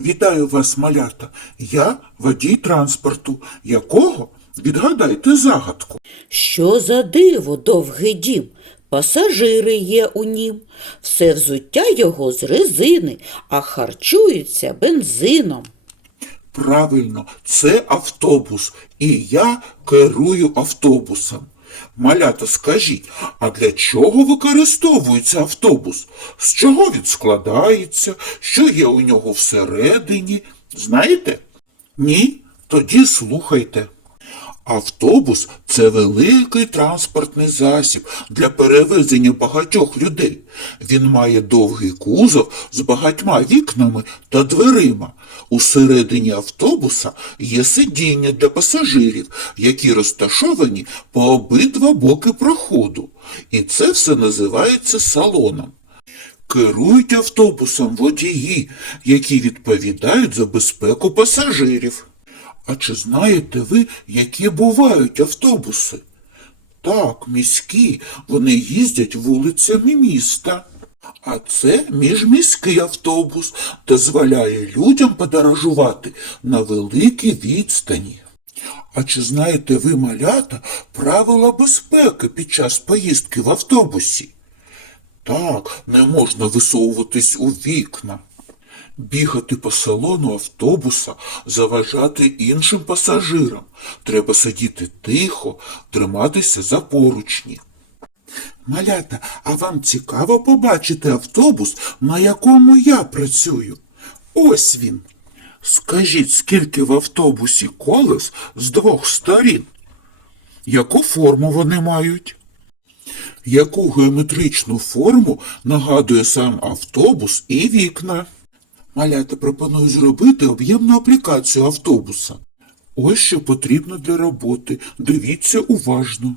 Вітаю вас, малята. Я водій транспорту. Якого? Відгадайте загадку. Що за диво довгий дім? Пасажири є у нім. Все взуття його з резини, а харчується бензином. Правильно, це автобус, і я керую автобусом. Малята, скажіть, а для чого використовується автобус? З чого він складається? Що є у нього всередині? Знаєте? Ні? Тоді слухайте. Автобус це великий транспортний засіб для перевезення багатьох людей. Він має довгий кузов з багатьма вікнами та дверима. Усередині автобуса є сидіння для пасажирів, які розташовані по обидва боки проходу. І це все називається салоном. Керують автобусом водії, які відповідають за безпеку пасажирів. А чи знаєте ви, які бувають автобуси? Так, міські, вони їздять вулицями міста. А це міжміський автобус дозволяє людям подорожувати на великій відстані. А чи знаєте ви, малята, правила безпеки під час поїздки в автобусі? Так, не можна висовуватись у вікна. Бігати по салону автобуса, заважати іншим пасажирам. Треба сидіти тихо, триматися за поручні. Малята, а вам цікаво побачити автобус, на якому я працюю? Ось він. Скажіть, скільки в автобусі колес з двох сторін? Яку форму вони мають? Яку геометричну форму нагадує сам автобус і вікна? Малята пропоную зробити об'ємну аплікацію автобуса. Ось що потрібно для роботи. Дивіться уважно.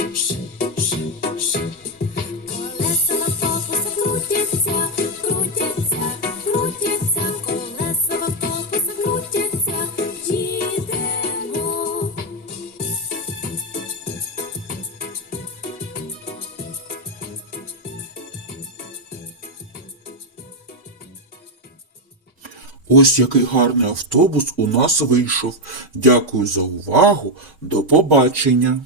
Ось який гарний автобус у нас вийшов. Дякую за увагу. До побачення.